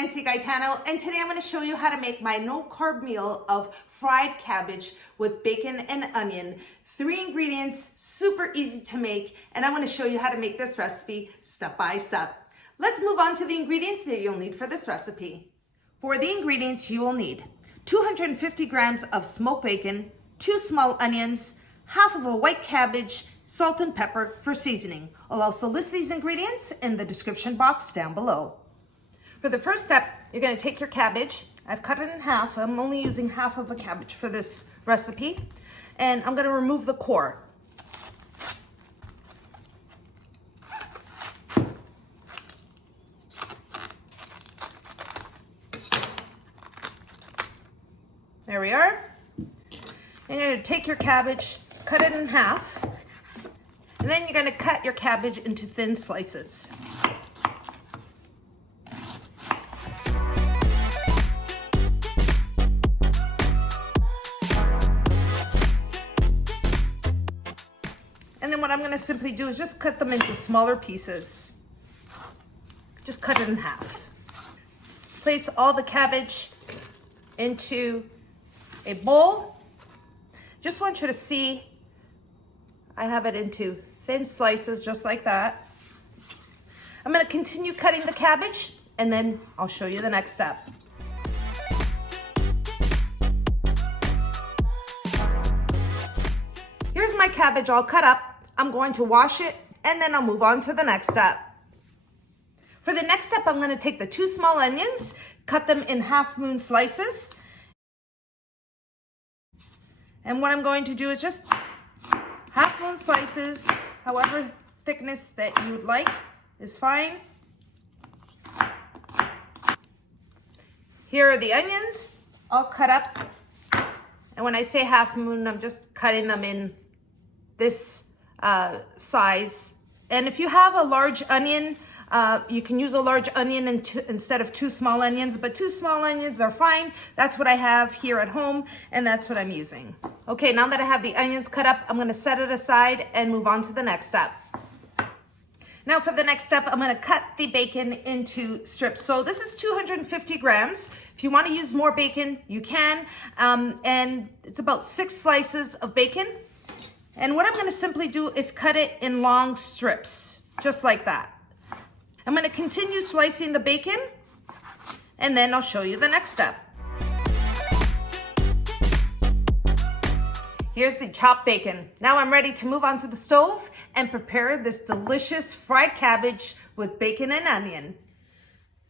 Nancy Gaetano, and today I'm going to show you how to make my no-carb meal of fried cabbage with bacon and onion. 3 ingredients, super easy to make, and I want to show you how to make this recipe step by step. Let's move on to the ingredients that you'll need for this recipe. For the ingredients, you will need 250 grams of smoked bacon, 2 small onions, half of a white cabbage, salt and pepper for seasoning. I'll also list these ingredients in the description box down below. For the first step, you're going to take your cabbage. I've cut it in half. I'm only using half of a cabbage for this recipe. And I'm going to remove the core. There we are. And you're going to take your cabbage, cut it in half, and then you're going to cut your cabbage into thin slices. And then what I'm going to simply do is just cut them into smaller pieces. Just cut it in half. Place all the cabbage into a bowl. Just want you to see, I have it into thin slices just like that. I'm going to continue cutting the cabbage and then I'll show you the next step. Here's my cabbage all cut up. I'm going to wash it and then I'll move on to the next step. For the next step, I'm going to take the 2 small onions, cut them in half-moon slices. And what I'm going to do is just half-moon slices, however thickness that you would like is fine. Here are the onions, all cut up. And when I say half-moon, I'm just cutting them in this size. And if you have a large onion, you can use a large onion instead of 2 small onions, but 2 small onions are fine. That's what I have here at home, and that's what I'm using. Okay, now that I have the onions cut up, I'm going to set it aside and move on to the next step. Now for the next step, I'm going to cut the bacon into strips. So this is 250 grams. If you want to use more bacon, you can. And it's about 6 slices of bacon. And what I'm going to simply do is cut it in long strips, just like that. I'm going to continue slicing the bacon, and then I'll show you the next step. Here's the chopped bacon. Now I'm ready to move on to the stove and prepare this delicious fried cabbage with bacon and onion.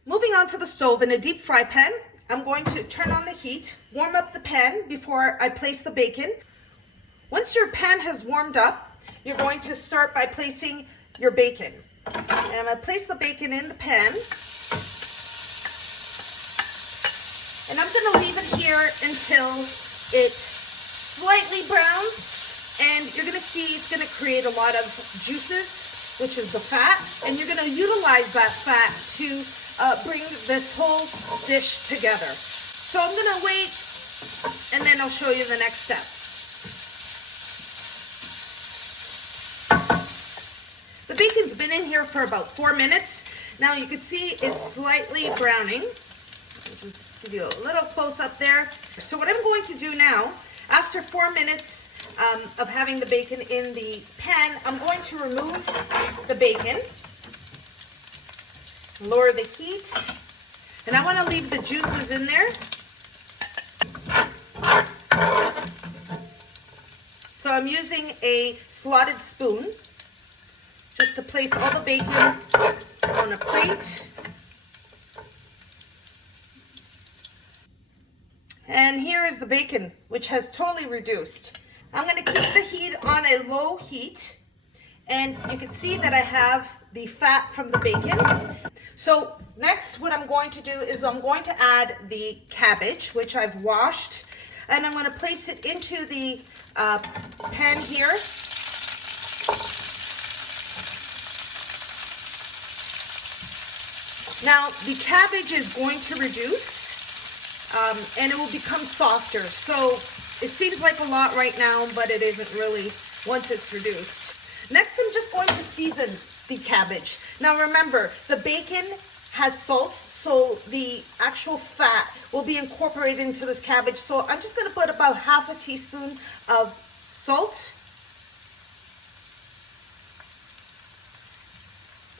Moving on to the stove in a deep fry pan, I'm going to turn on the heat, warm up the pan before I place the bacon. Once your pan has warmed up, you're going to start by placing your bacon. And I'm going to place the bacon in the pan. And I'm going to leave it here until it slightly browns. And you're going to see it's going to create a lot of juices, which is the fat. And you're going to utilize that fat to bring this whole dish together. So I'm going to wait, and then I'll show you the next step. The bacon's been in here for about 4 minutes. Now you can see it's slightly browning. I'll just give you a little close up there. So what I'm going to do now, after 4 minutes of having the bacon in the pan, I'm going to remove the bacon, lower the heat, and I want to leave the juices in there. So I'm using a slotted spoon just to place all the bacon on a plate. And here is the bacon, which has totally reduced. I'm going to keep the heat on a low heat, and you can see that I have the fat from the bacon. So next what I'm going to do is I'm going to add the cabbage, which I've washed, and I'm going to place it into the pan here. Now, the cabbage is going to reduce, and it will become softer. So it seems like a lot right now, but it isn't really once it's reduced. Next, I'm just going to season the cabbage. Now remember, the bacon has salt, so the actual fat will be incorporated into this cabbage. So I'm just gonna put about half a teaspoon of salt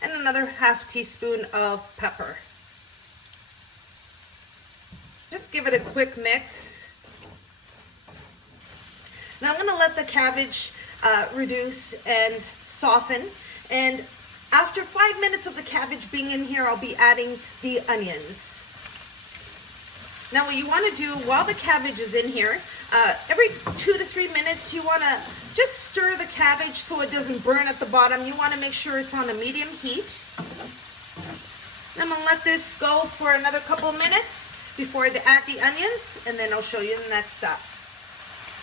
and another half teaspoon of pepper. Just give it a quick mix. Now I'm gonna let the cabbage reduce and soften, and after 5 minutes of the cabbage being in here, I'll be adding the onions. Now what you want to do while the cabbage is in here, every 2 to 3 minutes you want to just stir the cabbage so it doesn't burn at the bottom. You want to make sure it's on a medium heat. I'm going to let this go for another couple of minutes before I add the onions, and then I'll show you the next step.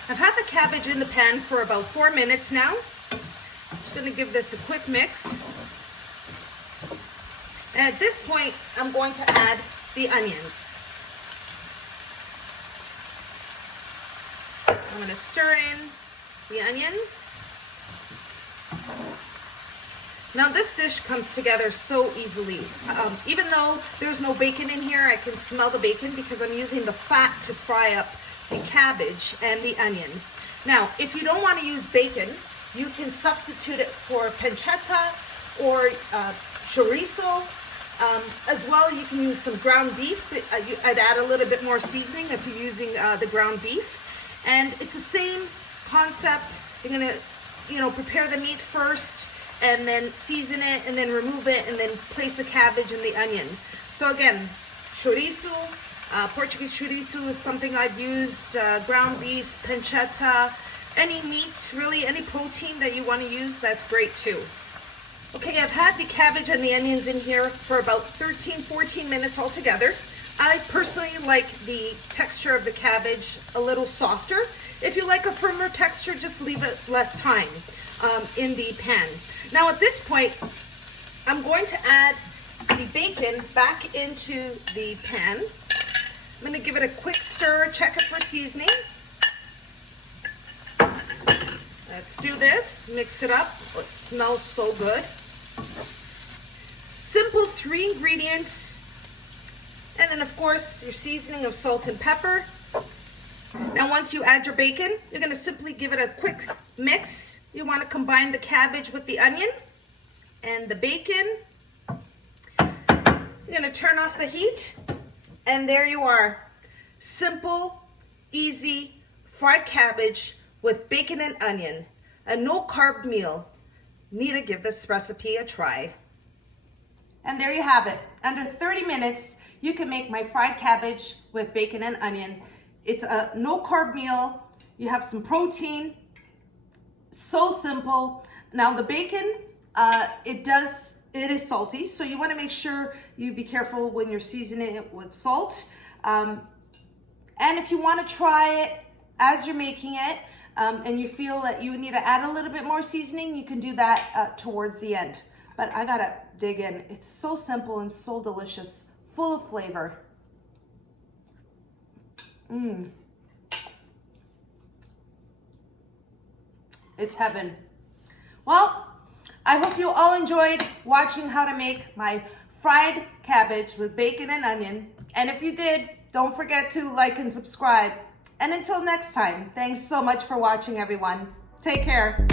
I've had the cabbage in the pan for about 4 minutes now. Just going to give this a quick mix. And at this point, I'm going to add the onions. I'm going to stir in the onions. Now this dish comes together so easily. Even though there's no bacon in here, I can smell the bacon because I'm using the fat to fry up the cabbage and the onion. Now, if you don't want to use bacon, you can substitute it for pancetta or chorizo. As well, you can use some ground beef. I'd add a little bit more seasoning if you're using the ground beef. And it's the same concept. You're going to, prepare the meat first and then season it and then remove it and then place the cabbage and the onion. So again, chorizo, Portuguese chorizo is something I've used, ground beef, pancetta, any meat, really, any protein that you want to use, that's great too. Okay, I've had the cabbage and the onions in here for about 13, 14 minutes altogether. I personally like the texture of the cabbage a little softer. If you like a firmer texture, just leave it less time in the pan. Now at this point, I'm going to add the bacon back into the pan. I'm going to give it a quick stir, check it for seasoning. Let's do this, mix it up. Oh, it smells so good. Simple 3 ingredients. And then of course, your seasoning of salt and pepper. Now once you add your bacon, you're going to simply give it a quick mix. You want to combine the cabbage with the onion and the bacon. You're going to turn off the heat. And there you are. Simple, easy, fried cabbage with bacon and onion. A no-carb meal. Need to give this recipe a try. And there you have it. Under 30 minutes, you can make my fried cabbage with bacon and onion. It's a no-carb meal. You have some protein. So simple. Now the bacon, it is salty, so you want to make sure you be careful when you're seasoning it with salt. And if you want to try it as you're making it, and you feel that you need to add a little bit more seasoning, you can do that towards the end. But I gotta dig in. It's so simple and so delicious, full of flavor. It's heaven. Well, I hope you all enjoyed watching how to make my fried cabbage with bacon and onion. And if you did, don't forget to like and subscribe. And until next time, thanks so much for watching, everyone. Take care.